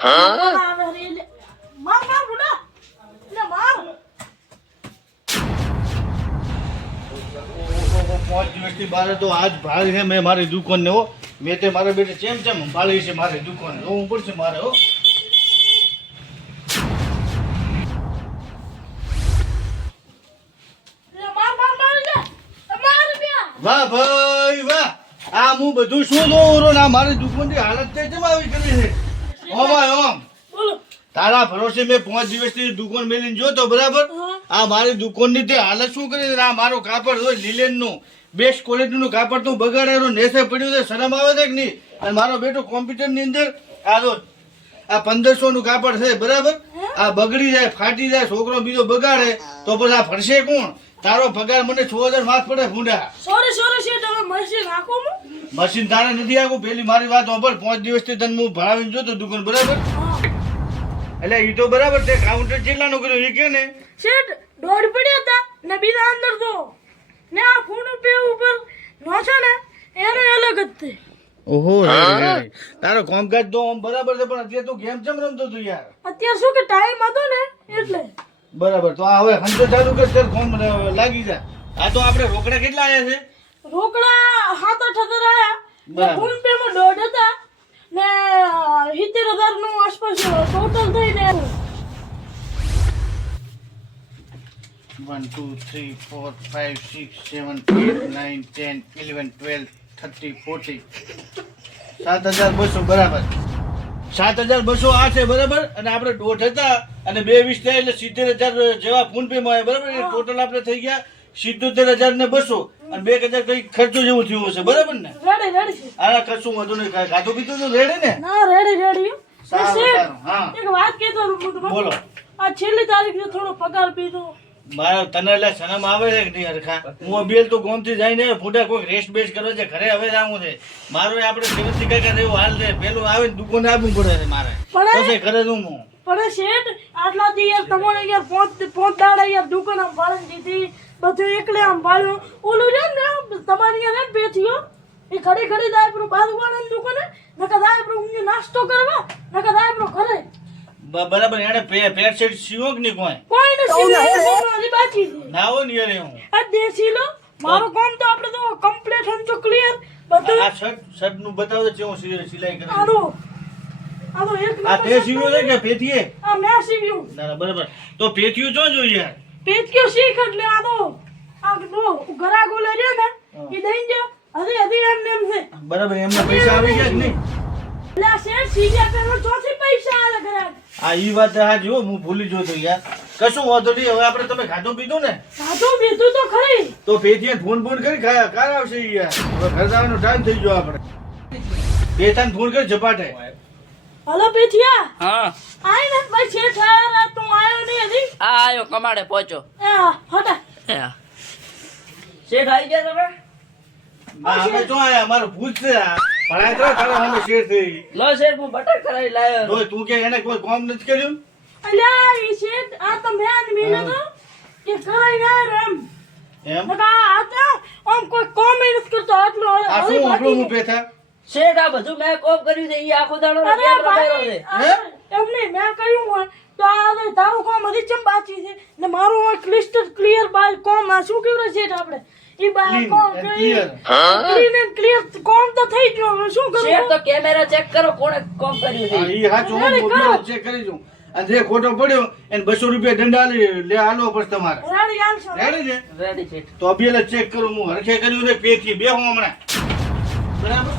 માર માર બુડા ને માર 5 દિવસથી બારે તો આજ ભાળી છે મેં મારી દુકાન ને હો મેં તે મારા બેટે ચેમ ભાળી છે મારી દુકાન જોવું પડશે મારે હો વાહ ભાઈ વાહ આ હું બધું શું જોઉં રો ના મારી દુકાનની હાલત તે કેમ આવી કરી છે ઓમાય ઓમ બોલો તારા ભરોસે મેં 5 દિવસથી દુકાન મેલીને જોતો બરાબર આ મારી દુકાનની તે હાલત શું કરી છે આ મારો કાપડ હોય લીલેનનું બેસ્ટ ક્વોલિટીનું કાપડ તું બગાડેલું નેસે પડ્યું છે શરમ આવે છે કે નહીં અને મારો બેટો કોમ્પ્યુટરની અંદર આ જો આ 1500 નું કાપડ છે બરાબર આ બગડી જાય ફાટી જાય છોકરો બીજો બગાડે તો પછી આ ફરશે કોણ તારો પગાર મને 6000 માથ પડે ભૂંડા સોરી શેઠ હવે મશીન આખો મશીન તારે નથી આખું પેલી મારી વાત સાંભળ 5 દિવસથી તને હું ભણાવીને જોતો દુકાન બરાબર એટલે ઈ તો બરાબર તે કાઉન્ટર કેટલાનું કર્યું ઈ કે ને શેઠ દોડ પડ્યા હતા ને બીજા અંદર તો ને આ ફોન પે ઉપર નો છે ને એનો અલગ જ છે ઓહો તારો કામકાજ તો આમ બરાબર છે પણ અત્યારે તું ગેમ ચમ રમતો તું યાર અત્યારે શું કે ટાઈમ હતો ને એટલે બરાબર તો આ હવે હંતો ચાલુ કર ચાલ ફોન લાગી જા આ તો આપણે રોકડા કેટલા આયા છે રોકડા 7-8 આયા ને ફોન પે માં દોડ હતા ને 70000 નું આસપાસ ટોટલ થઈને 1 2 3 4 5 6 7 8 9 10 11 12 30 40 7200 બરાબર 7200 આ છે બરાબર અને આપણે દોઢ હતા અને 220 થયા એટલે 70000 જેવા ફોન પે માં બરાબર એ ટોટલ આપણે થઈ ગયા 77200 અને 2000 કઈ ખર્ચો જેવું થયું હશે બરાબર ને રેડી આ કશું વધુ નહીં ખાધું પીધું તો રેડી ને ના રેડી સારું હા એક વાત કહેતો હું તમને બોલો આ છેલ્લી તારીખે થોડો પગાર પીધો મારા તને એટલે શરમ આવે છે કે નહીં હરખા હું બેલ તો ગોમથી જઈને ફૂટા કોઈ રેસ્ટ બેસ્ટ કરો છે ઘરે હવે જાવું છે મારું આપણે સેવંતી કાકા જેવું હાલ છે પેલું આવે ને દુકાને આવવું પડે છે મારે પછી ઘરે હું પણ શેઠ આટલા દી યાર તમારે યાર પોત દાડા યાર દુકાન આમ ભાળીને દીધી બધું એકલે આમ ભાળ્યું ઓલું છે ને તમારી યાર બેઠ્યો એ ઘડી દાય પર બાજુ વાળાની દુકાને નકા દાય પર ઊંઘી નાસ્તો કરવા નકા દાય પર ઘરે બરાબર એને પેટ શર્ટ સીવો કે નહીં કોઈ ને સીવી બાકી છે ના હો ને યાર હું આ દેશી લો મારો કામ તો આપણે તો કમ્પ્લીટ હંચો ક્લિયર બધું આ શર્ટ નું બતાવો તો કેવું સિલાઈ કરે આનો એક આ તે સીવ્યો છે કે પેથીએ આ મેં સીવ્યું ના બરાબર તો પેથીયું જો જોઈએ યાર પેથીયો શીખ એટલે આ તો ગરાગો લે છે ને એ દઈ જો હજી એમ છે બરાબર એમને પૈસા આવી ગયા કે નહીં એટલે આ શેર સીજા કરો ચોથી પૈસા આલે ગરાગ આ ઈ વાત હા જો હું ભૂલી જો તો યાર કશું વાંધો નહીં હવે આપણે તમે ખાધું પીધું ને ખાધું પીધું તો ખરી તો પેથીએ ફોન કરી ખાયા કાર આવશે ઈ યાર હવે ઘર જવાનો ટાઈમ થઈ ગયો આપણે પેથાને ફોન કરી ઝપાટે હલો પેથિયા હા આઈ ને ભાઈ છે ઠાર તું આયો નહીં હજી આ આયો કમાડે પહોંચો હટા શેઠ આવી ગયા તમે અમે તો આયા અમારો ભૂત છે આ ભણાય તો તારા અમે શેર થઈ લો શેઠ હું બટર કરાવી લાયો તો તું કે એને કોઈ કામ નથી કર્યું અલ્યા ઈ છે આ તો મેં મિલે તો કે કરાઈ ના એમ એમ નકા આ તો આમ કોઈ કોમ નથી કરતો આટલો આ શું આપણું હું પેથા શેઠ આ બધું મેં કોમ કર્યું છે ઈ આખો દાડો અરે રૂપિયા ભાઈ લગાવ્યો છે એમ નહીં મેં કહ્યું હોય તો આ તારું કામ હજી ચમ બાકી છે ને મારું આ ક્લિસ્ટર ક્લિયર બાય કોમ આ શું કેવું છે આપણે ઈ બાય કોમ ક્લિયર એન્ડ ક્લિયર કોમ તો થઈ ગયો હવે શું કરું શેઠ તો કેમેરા ચેક કરો કોણે કોમ કર્યું છે ઈ હાચું હું મોબાઈલ ચેક કરી દઉં અને જે ખોટો પડ્યો એને 200 રૂપિયા દંડા લે આલો પડશે તમારે રાડી આલશો રેડી છે રેડી શેઠ તો અભિયાલ ચેક કરું હું હરખે કર્યું ને પેથી બે હું હમણાં બરાબર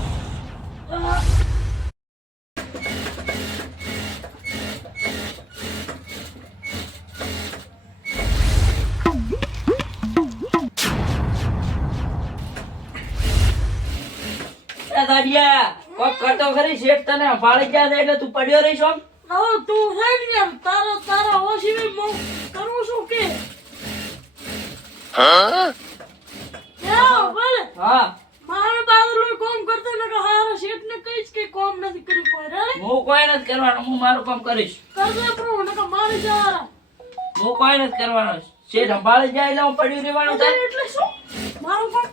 દાડિયા કોક કરતો ખરી શેઠ તને ફાળી ગયા છે એટલે તું પડ્યો રહીશ આમ હવે તું હે ને તારા ઓછી હું કરું શું કે યા બોલે હા મારે બાદલો કોમ કરતો ને કે હારા શેઠ ને કહીશ કે કોમ નથી કર્યું કોઈ રે હું કોઈ નથી કરવાનું હું મારું કામ કરીશ કરજે પ્રો ને કે મારી જારા હું કોઈ નથી કરવાનો શેઠ સંભાળી જાય એટલે હું પડ્યું રહેવાનું થાય એટલે શું મારું કામ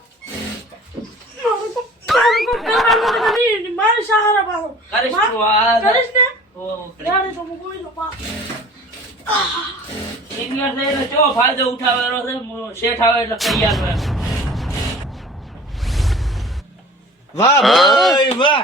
કરવાનું નથી મારી સહારા પાડો કરીશ તું આ કરીશ ને ઓહો. રેડી તો હું કોઈ નો બાપ. સિનિયર થઈને ચો ફાયદો ઉઠાવેલો છે શેઠ આવે એટલે કહી આલવું એમ. વાહ ભાઈ વાહ.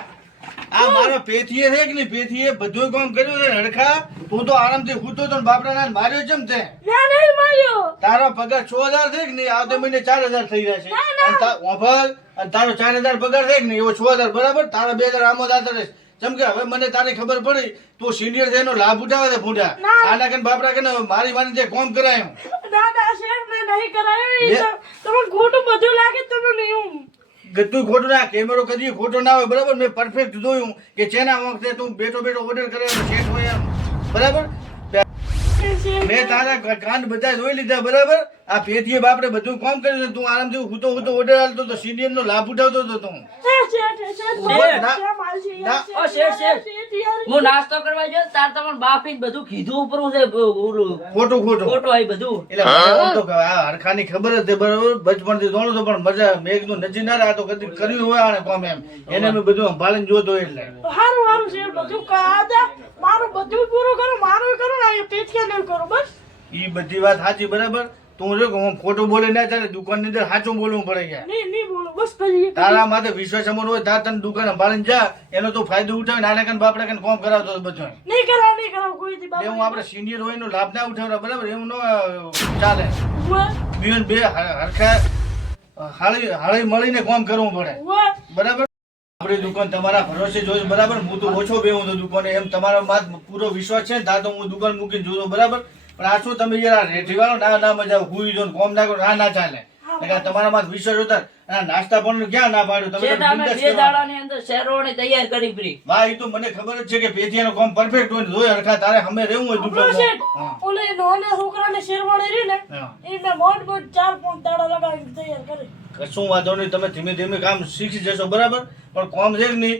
આ મારો પેથીએ છે કે નહીં, પેથીએ બધું કામ કર્યું છે હડખા. તું તો આરામથી સૂતો તો ને બાપરાના માર્યો ચમ તે? ના નહીં માર્યો. તારો પગાર 6000 છે કે નહીં, આવતે મહિને 4000 થઈ રહ્યા છે. અને તારો 4000 પગાર છે કે નહીં, એવો 6000 બરાબર. તારા 2000 આમો દાતા રહેશે. જેમ કે હવે મને તારી ખબર પડી તું સિનિયર છે એનો લાભ ઉઠાવે છે ભૂંડા. ના. આના કે બાપરા કે મારી માની જે કોમ કરાયું. ના ના શેઠ મેં નહીં કરાયો. ઈ તો તમને ખોટું બધું લાગે તમે નહીં. ગતું ખોટું ના, કેમેરો કદી ખોટો ના હોય બરાબર. મેં પરફેક્ટ જોયું કે ચેના વખતે તું બેઠો બેઠો ઓર્ડર કરે શેઠ હોય એમ બરાબર. મેં તારા કાન બધા જોઈ લીધા બરાબર. આ પેથીએ બાપરે બધું કામ કર્યું છે. તું આરામથી હું તો ઓર્ડર આલતો તો સિનિયર નો લાભ ઉઠાવતો હતો તું. ઓ શેઠ હું નાસ્તો કરવા ગયો તાર તમને બાપી બધું કીધું ઉપરું છે ઓલું ખોટું ખોટું ખોટું હોય બધું. એટલે મને એમ તો કે આ હરખાની ખબર જ છે બરાબર. બચપણથી જોણું તો પણ મજા મેં કીધું નજી ના રહ્યા તો કદી કર્યું હોય આને કામ એમ. એને મેં બધું સંભાળીને જોતો એટલે. હારું હારું શેઠ બધું કાદા મારું બધું પૂરું કરો મારું કરો ને આ પેચિયા નહીં કરો બસ. ઈ બધી વાત સાચી બરાબર. તું જો કે હું ખોટું બોલે ના ચાલે. દુકાનની અંદર સાચું બોલવું પડે યાર. નહીં બોલો બસ પછી તારા માથે વિશ્વાસ અમર હોય તાર તને દુકાન સંભાળીને જા. એનો તો ફાયદો ઉઠાવે નાના કાન બાપડા કાન કામ કરાવતો હતો બધો. નહીં કરાવ કોઈ દી એવું આપણે સિનિયર હોય એનો લાભ ના ઉઠાવતા બરાબર. એવું ન ચાલે. બાબા. બીજું બે હરખા હાળી મળીને કામ કરવું પડે બરાબર. આપણી દુકાન તમારા ભરોસે જોઈશ બરાબર. હું તો ઓછો બેહું તો દુકાને એમ તમારા માં પૂરો વિશ્વાસ છે ને તાર તો હું દુકાન મૂકીને જોતો બરાબર. પણ આ શું તમે યાર રેઠી વાળો ના મજા આવે. હુઈ જો ને કોમ ના કરો ના ચાલે. તમારા માં વિશ્વાસ હોતા નાસ્તા પણ ક્યાં ના પાડ્યું તમે શેઠ તો અમે બિંદાસ 2 કરો. દાડાની અંદર શેરવાની તૈયાર કરી પડી. વાહ એ તો મને ખબર જ છે કે પેથીયાનો કામ પરફેક્ટ હોય ને જોઈ હરખા તારે હમે રહેવું હોય દુકાનમાં. શેઠ હા. ઓલે નાના છોકરાને શેરવાણી રહી ને હા. એ મેં મોટ 4-5 દાડા લગાવીને તૈયાર કરી. કશું વાંધો નહીં. તમે ધીમે ધીમે કામ શીખી જશો બરાબર. પણ કામ છે કે નહીં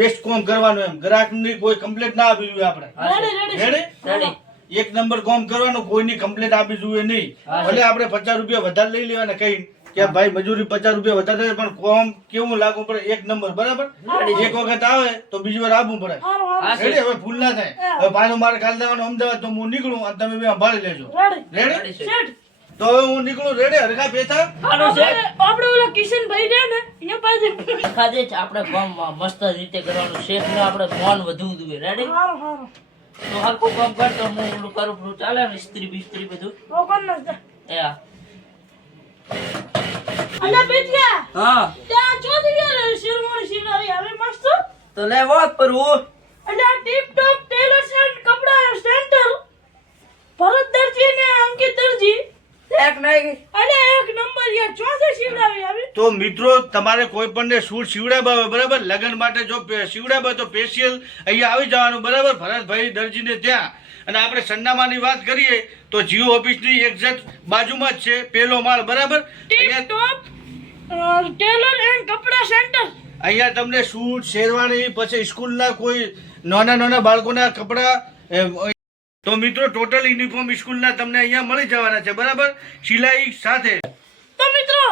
બેસ્ટ કામ કરવાનું એમ. ગ્રાહકની કોઈ કમ્પ્લેન્ટ ના આપવી જોઈએ આપણે. Ready ready? રેડી. એક નંબર કામ કરવાનું. કોઈની કમ્પ્લેન્ટ આપવી જોઈએ નહીં. હા. ભલે આપણે 50 રૂપિયા વધારે લઈ લેવાના કઈ કે ભાઈ મજૂરી 50 રૂપિયા વધારે થાય પણ કામ કેવું લાગવું પડે એક નંબર બરાબર. એક વખત આવે તો બીજી વાર આપવું પડે. હારું હા, હારું રેડી? હવે ભૂલ ના થાય. હવે પાછું મારે કાલ દેવાનું અમદાવાદ તો હું નીકળું અને તમે બે સંભાળી લેજો. Ready ready? રેડી છે. શેઠ તો હવે હું નીકળું. રેડી? હરખા પેથા હાલો શેઠ. આપણે ઓલા કિશનભાઈ રહ્યા ને અહીંયા પાસે ખાધે જ આપણે કામ મસ્ત રીતે કરવાનું. શેઠને આપણે ફોન વધુ જોઈએ. રેડી? હારું હારું તો હરખું કામ કરતો હું ઓલું કરું પેલું ચાલે ને ઇસ્ત્રી બિસ્ત્રી બધું. તો કોણ ના એ હા. અલ્યા પેચિયા હા ત્યાં ચોથી ગયા શેરવાણી સીનારી આવે મસ્ત. તો લે વાત પરવું. અલ્યા ટીપ ટોપ ટેલર્સ એન્ડ કપડા સેન્ટર ભરત દરજી ને અંકિત દરજી. એક નહીં. અલ્યા એક નંબર યાર ચોથી સીવડાવી આવી. તો મિત્રો તમારે કોઈ પણ ને સૂટ સીવડાવવા હોય બરાબર. લગ્ન માટે જો સીવડાવવા હોય તો સ્પેશિયલ અહીંયા આવી જવાનું બરાબર. ભરતભાઈ દરજીને ત્યાં. અને આપણે સંડામાની વાત કરીએ તો જીઓ ઓફિસની એક્ઝેક્ટ બાજુમાં જ છે પેલો માળ બરાબર. ટીપ અહીંયા ટોપ ટેલર એન્ડ કપડા સેન્ટર. અહીંયા તમને સૂટ શેરવાણી પછી સ્કૂલના કોઈ નાના બાળકોના કપડા તો મિત્રો ટોટલ યુનિફોર્મ સ્કૂલના તમને અહીંયા મળી જવાના છે બરાબર સિલાઈ સાથે. તો મિત્રો